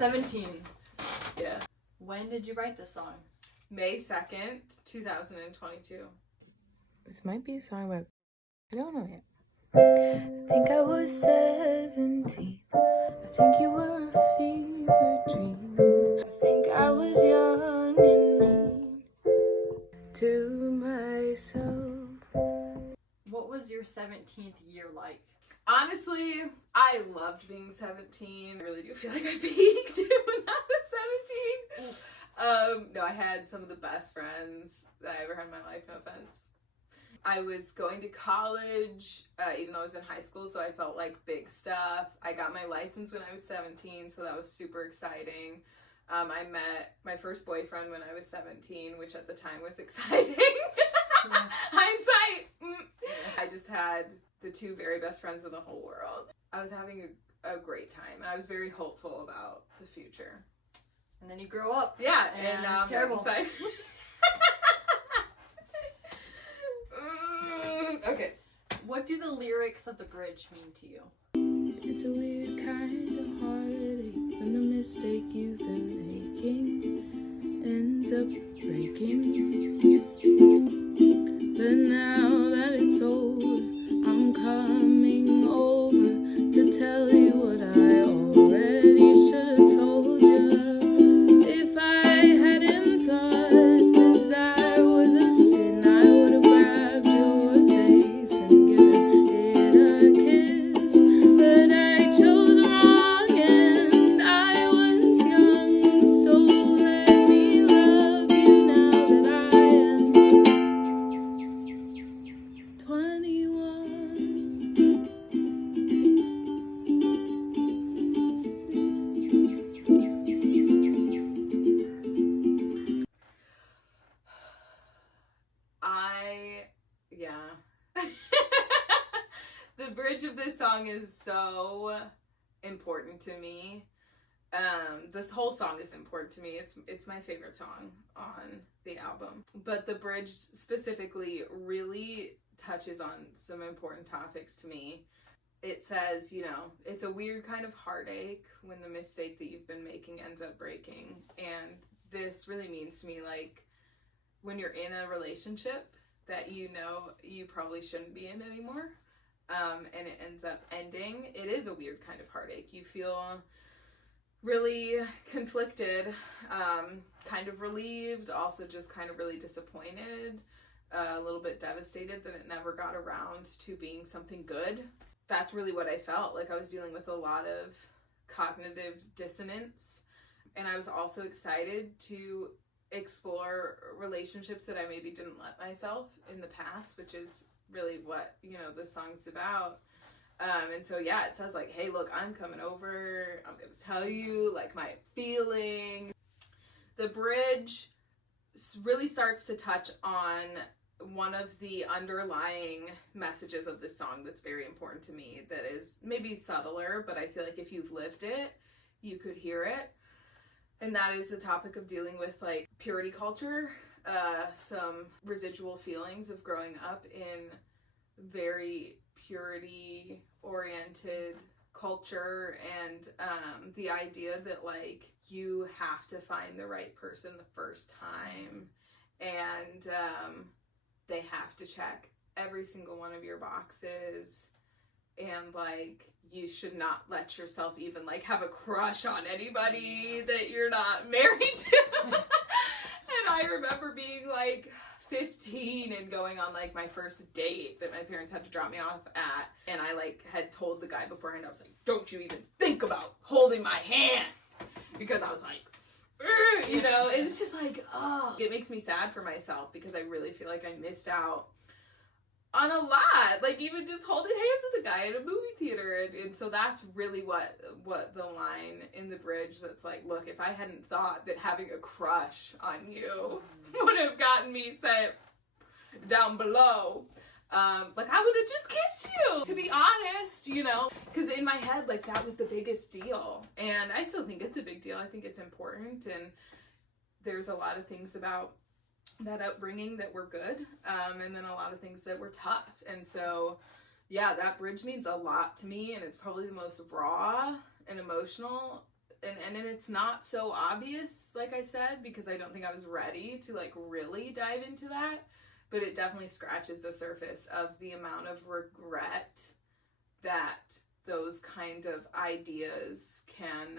17. Yeah. When did you write this song? May 2nd, 2022. This might be a song, but I don't know yet. I think I was 17. I think you were a fever dream. I think I was young and mean to myself. What was your 17th year like? Honestly, I loved being 17. I really do feel like I peaked when I was 17. No, I had some of the best friends that I ever had in my life, no offense. I was going to college, even though I was in high school, so I felt like big stuff. I got my license when I was 17, so that was super exciting. I met my first boyfriend when I was 17, which at the time was exciting. Hindsight! I just had the two very best friends in the whole world. I was having a great time, and I was very hopeful about the future. And then you grow up. Yeah, and now it's terrible. Okay. What do the lyrics of the bridge mean to you? It's a weird kind of heartache when the mistake you've been making ends up breaking. But now that it's over, I'm coming over to tell you what I already should have told you. If I hadn't thought desire was a sin, I would have grabbed your face and given it a kiss. But I chose wrong and I was young, so let me love you now that I am 21. The bridge of this song is so important to me. This whole song is important to me. It's my favorite song on the album. But the bridge specifically really touches on some important topics to me. It says, you know, it's a weird kind of heartache when the mistake that you've been making ends up breaking. And this really means to me, like, when you're in a relationship that you know you probably shouldn't be in anymore, and it ends up ending, it is a weird kind of heartache. You feel really conflicted, kind of relieved, also just kind of really disappointed, a little bit devastated that it never got around to being something good. That's really what I felt. Like I was dealing with a lot of cognitive dissonance, and I was also excited to explore relationships that I maybe didn't let myself in the past, which is really what, you know, this song's about. And so, yeah, it says like, hey, look, I'm coming over. I'm going to tell you like my feelings. The bridge really starts to touch on one of the underlying messages of this song that's very important to me, that is maybe subtler, but I feel like if you've lived it, you could hear it. And that is the topic of dealing with like purity culture, some residual feelings of growing up in very purity oriented culture, and the idea that like you have to find the right person the first time, and they have to check every single one of your boxes, and like you should not let yourself even like have a crush on anybody that you're not married to. And I remember being like 15 and going on like my first date that my parents had to drop me off at, and I like had told the guy beforehand, I was like, don't you even think about holding my hand, because I was like, you know, and it's just like, oh, it makes me sad for myself because I really feel like I missed out on a lot, like even just holding hands with a guy at a movie theater. And so that's really what the line in the bridge that's like, look, if I hadn't thought that having a crush on you would have gotten me sent down below, like I would have just kissed you, to be honest, you know, because in my head, like that was the biggest deal, and I still think it's a big deal. I think it's important, and there's a lot of things about that upbringing that were good, and then a lot of things that were tough. And so yeah, that bridge means a lot to me, and it's probably the most raw and emotional and it's not so obvious, like I said, because I don't think I was ready to like really dive into that, but it definitely scratches the surface of the amount of regret that those kind of ideas can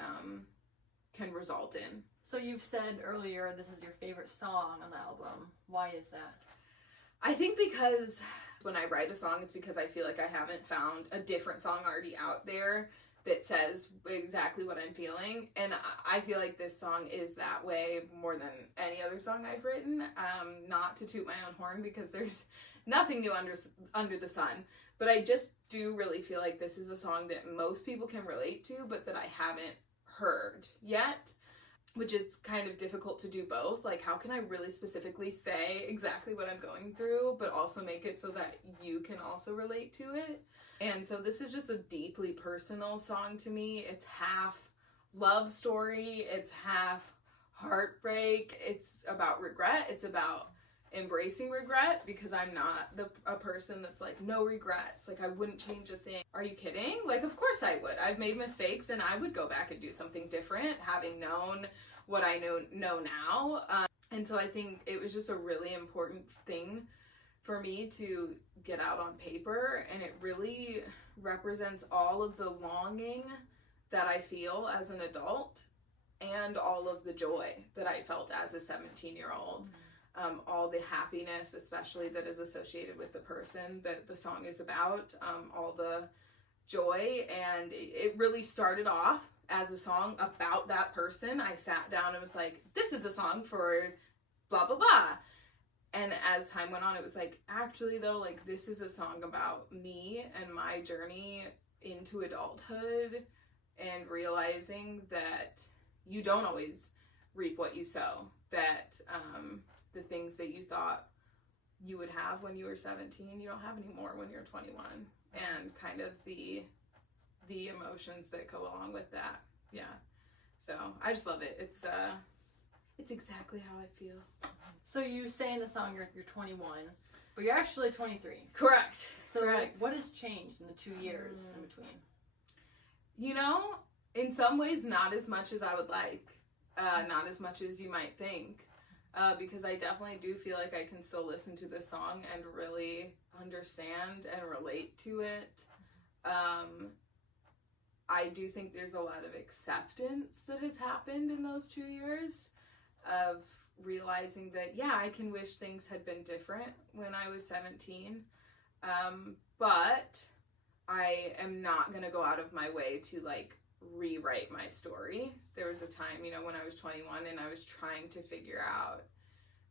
result in. So you've said earlier this is your favorite song on the album. Why is that? I think because when I write a song, it's because I feel like I haven't found a different song already out there that says exactly what I'm feeling. And I feel like this song is that way more than any other song I've written. Not to toot my own horn, because there's nothing new under the sun. But I just do really feel like this is a song that most people can relate to, but that I haven't heard yet. Which is kind of difficult to do both. Like, how can I really specifically say exactly what I'm going through, but also make it so that you can also relate to it? And so this is just a deeply personal song to me. It's half love story, it's half heartbreak, it's about regret, it's about embracing regret, because I'm not a person that's like, no regrets, like I wouldn't change a thing. Are you kidding? Like, of course I would. I've made mistakes and I would go back and do something different, having known what I know now. And so I think it was just a really important thing for me to get out on paper, and it really represents all of the longing that I feel as an adult and all of the joy that I felt as a 17-year-old. All the happiness, especially that is associated with the person that the song is about, all the joy. And it really started off as a song about that person. I sat down and was like, this is a song for blah, blah, blah. And as time went on, it was like, actually though, like this is a song about me and my journey into adulthood, and realizing that you don't always reap what you sow, that the things that you thought you would have when you were 17, you don't have anymore when you're 21, and kind of the emotions that go along with that. Yeah. So I just love it. It's exactly how I feel. So you say in the song you're 21, but you're actually 23. Correct. So Correct. what has changed in the 2 years in between? You know, in some ways, not as much as I would like. Not as much as you might think. Because I definitely do feel like I can still listen to this song and really understand and relate to it. I do think there's a lot of acceptance that has happened in those 2 years of realizing that, yeah, I can wish things had been different when I was 17. But I am not going to go out of my way to like rewrite my story. There was a time, you know, when I was 21 and I was trying to figure out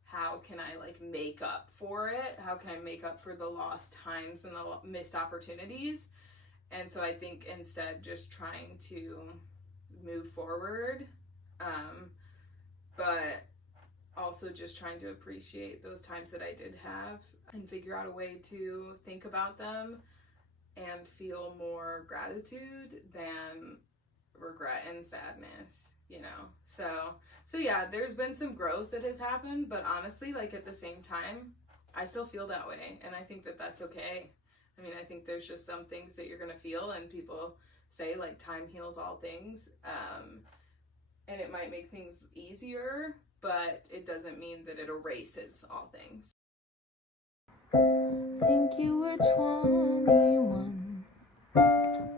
how can I like make up for it? How can I make up for the lost times and the missed opportunities? And so I think instead just trying to move forward, but also just trying to appreciate those times that I did have and figure out a way to think about them and feel more gratitude than regret and sadness, you know. So yeah, there's been some growth that has happened, but honestly, like at the same time, I still feel that way, and I think that that's okay. I mean, I think there's just some things that you're gonna feel, and people say like time heals all things, and it might make things easier, but it doesn't mean that it erases all things. Think you were 21.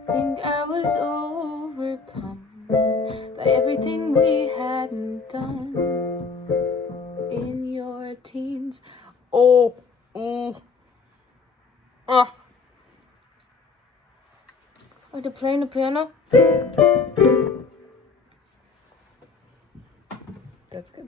Think I was overcome by everything we hadn't done in your teens. Are they playing the piano? That's good.